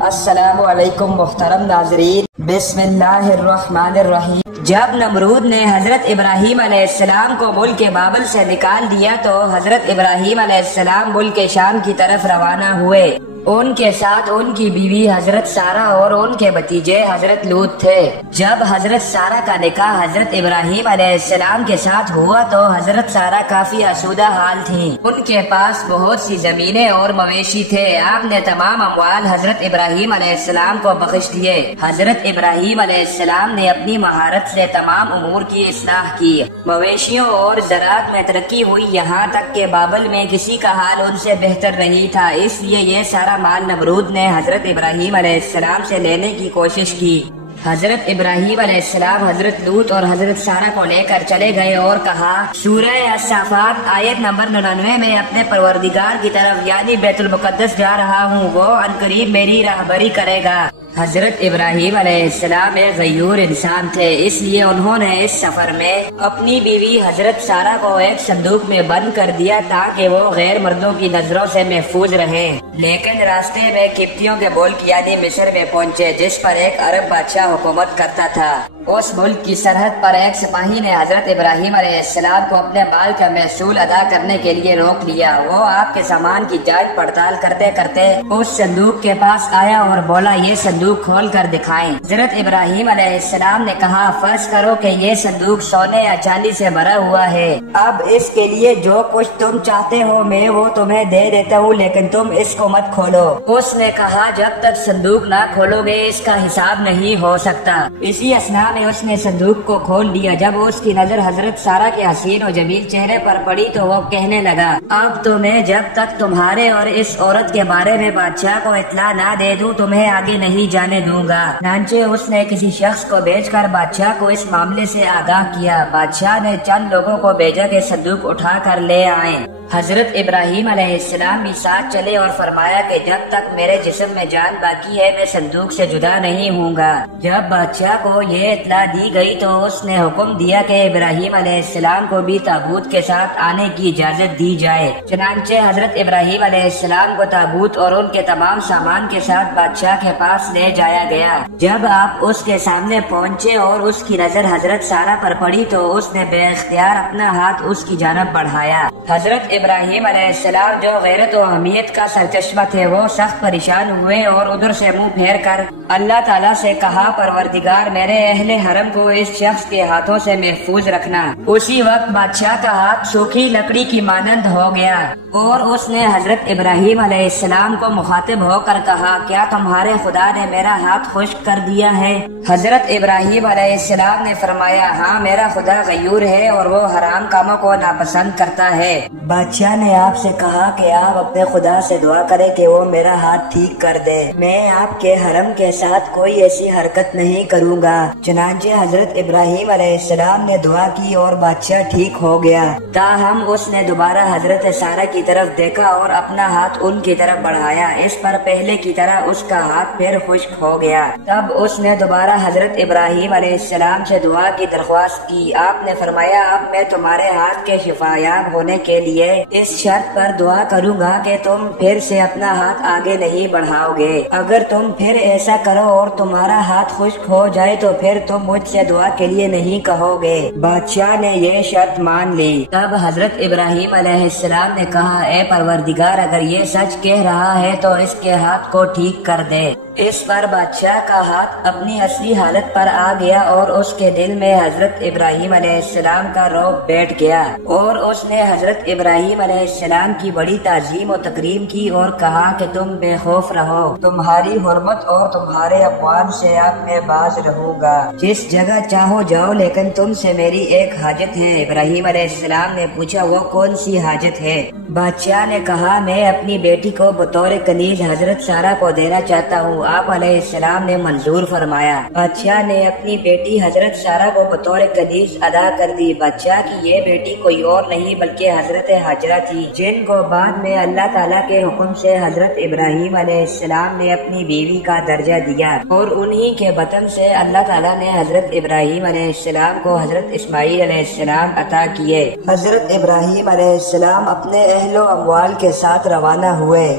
السلام علیکم محترم ناظرین، بسم اللہ الرحمن الرحیم۔ جب نمرود نے حضرت ابراہیم علیہ السلام کو ملک بابل سے نکال دیا تو حضرت ابراہیم علیہ السلام ملک شام کی طرف روانہ ہوئے۔ ان کے ساتھ ان کی بیوی حضرت سارہ اور ان کے بھتیجے حضرت لوط تھے۔ جب حضرت سارہ کا نکاح حضرت ابراہیم علیہ السلام کے ساتھ ہوا تو حضرت سارہ کافی آسودہ حال تھیں۔ ان کے پاس بہت سی زمینیں اور مویشی تھے۔ آپ نے تمام اموال حضرت ابراہیم علیہ السلام کو بخش دیے۔ حضرت ابراہیم علیہ السلام نے اپنی مہارت سے تمام امور کی اصلاح کی۔ مویشیوں اور زراعت میں ترقی ہوئی، یہاں تک کہ بابل میں کسی کا حال ان سے بہتر نہیں تھا۔ اس لیے یہ سارا مال نمرود نے حضرت ابراہیم علیہ السلام سے لینے کی کوشش کی۔ حضرت ابراہیم علیہ السلام حضرت لوط اور حضرت سارہ کو لے کر چلے گئے اور کہا، سورہ الصافات آیت نمبر 99 میں اپنے پروردگار کی طرف یعنی بیت المقدس جا رہا ہوں، وہ عنقریب میری راہبری کرے گا۔ حضرت ابراہیم علیہ السلام ایک غیور انسان تھے، اس لیے انہوں نے اس سفر میں اپنی بیوی حضرت سارہ کو ایک صندوق میں بند کر دیا تاکہ وہ غیر مردوں کی نظروں سے محفوظ رہیں۔ لیکن راستے میں قبطیوں کے ملک یعنی مصر میں پہنچے، جس پر ایک عرب بادشاہ حکومت کرتا تھا۔ اس ملک کی سرحد پر ایک سپاہی نے حضرت ابراہیم علیہ السلام کو اپنے مال کا محصول ادا کرنے کے لیے روک لیا۔ وہ آپ کے سامان کی جانچ پڑتال کرتے کرتے اس صندوق کے پاس آیا اور بولا، یہ صندوق کھول کر دکھائیں۔ حضرت ابراہیم علیہ السلام نے کہا، فرض کرو کہ یہ صندوق سونے یا چاندی سے بھرا ہوا ہے، اب اس کے لیے جو کچھ تم چاہتے ہو میں وہ تمہیں دے دیتا ہوں، لیکن تم اس کو مت کھولو۔ اس نے کہا، جب تک صندوق نہ کھولو گے اس کا حساب نہیں ہو سکتا۔ اسی اثناء میں اس نے صندوق کو کھول دیا۔ جب اس کی نظر حضرت سارہ کے حسین و جمیل چہرے پر پڑی تو وہ کہنے لگا، اب تو میں جب تک تمہارے اور اس عورت کے بارے میں بادشاہ کو اطلاع نہ دے دوں تمہیں آگے نہیں جانے دوں گا۔ چنانچہ اس نے کسی شخص کو بھیج کر بادشاہ کو اس معاملے سے آگاہ کیا۔ بادشاہ نے چند لوگوں کو بھیجا کہ صندوق اٹھا کر لے آئیں۔ حضرت ابراہیم علیہ السلام بھی ساتھ چلے اور فرمایا کہ جب تک میرے جسم میں جان باقی ہے میں صندوق سے جدا نہیں ہوں گا۔ جب بادشاہ کو یہ اطلاع دی گئی تو اس نے حکم دیا کہ ابراہیم علیہ السلام کو بھی تابوت کے ساتھ آنے کی اجازت دی جائے۔ چنانچہ حضرت ابراہیم علیہ السلام کو تابوت اور ان کے تمام سامان کے ساتھ بادشاہ کے پاس لے جایا گیا۔ جب آپ اس کے سامنے پہنچے اور اس کی نظر حضرت سارہ پر پڑی تو اس نے بے اختیار اپنا ہاتھ اس کی جانب بڑھایا۔ حضرت ابراہیم علیہ السلام جو غیرت و اہمیت کا سرچشمہ تھے وہ سخت پریشان ہوئے اور ادھر سے منہ پھیر کر اللہ تعالیٰ سے کہا، پروردگار میرے اہل حرم کو اس شخص کے ہاتھوں سے محفوظ رکھنا۔ اسی وقت بادشاہ کا ہاتھ سوکھی لکڑی کی مانند ہو گیا اور اس نے حضرت ابراہیم علیہ السلام کو مخاطب ہو کر کہا، کیا تمہارے خدا نے میرا ہاتھ خشک کر دیا ہے؟ حضرت ابراہیم علیہ السلام نے فرمایا، ہاں میرا خدا غیور ہے اور وہ حرام کاموں کو ناپسند کرتا ہے۔ بادشاہ نے آپ سے کہا کہ آپ اپنے خدا سے دعا کریں کہ وہ میرا ہاتھ ٹھیک کر دے، میں آپ کے حرم کے ساتھ کوئی ایسی حرکت نہیں کروں گا۔ چنانچہ حضرت ابراہیم علیہ السلام نے دعا کی اور بادشاہ ٹھیک ہو گیا۔ تاہم اس نے دوبارہ حضرت سارہ کی طرف دیکھا اور اپنا ہاتھ ان کی طرف بڑھایا، اس پر پہلے کی طرح اس کا ہاتھ پھر خشک ہو گیا۔ تب اس نے دوبارہ حضرت ابراہیم علیہ السلام سے دعا کی درخواست کی۔ آپ نے فرمایا، اب میں تمہارے ہاتھ کے شفایاب ہونے کے لیے اس شرط پر دعا کروں گا کہ تم پھر سے اپنا ہاتھ آگے نہیں بڑھاؤ گے۔ اگر تم پھر ایسا کرو اور تمہارا ہاتھ خشک ہو جائے تو پھر تم مجھ سے دعا کے لیے نہیں کہو گے۔ بادشاہ نے یہ شرط مان لی۔ تب حضرت ابراہیم علیہ السلام نے کہا، اے پروردگار اگر یہ سچ کہہ رہا ہے تو اس کے ہاتھ کو ٹھیک کر دے۔ اس پر بادشاہ کا ہاتھ اپنی اصلی حالت پر آ گیا اور اس کے دل میں حضرت ابراہیم علیہ السلام کا رعب بیٹھ گیا اور اس نے حضرت ابراہیم علیہ السلام کی بڑی تعظیم و تکریم کی اور کہا کہ تم بے خوف رہو، تمہاری حرمت اور تمہارے اموال سے اب میں باز رہوں گا، جس جگہ چاہو جاؤ لیکن تم سے میری ایک حاجت ہے۔ ابراہیم علیہ السلام نے پوچھا، وہ کون سی حاجت ہے؟ بادشاہ نے کہا، میں اپنی بیٹی کو بطور کنیز حضرت سارہ کو دینا چاہتا ہوں۔ آپ علیہ السلام نے منظور فرمایا۔ بادشاہ نے اپنی بیٹی حضرت سارہ کو بطور کنیز ادا کر دی۔ بادشاہ کی یہ بیٹی کوئی اور نہیں بلکہ حضرت ہاجرہ تھی، جن کو بعد میں اللہ تعالیٰ کے حکم سے حضرت ابراہیم علیہ السلام نے اپنی بیوی کا درجہ دیا اور انہی کے بطن سے اللہ تعالیٰ نے حضرت ابراہیم علیہ السلام کو حضرت اسماعیل علیہ السلام عطا کیے۔ حضرت ابراہیم علیہ السلام اپنے اہل و اموال کے ساتھ روانہ ہوئے۔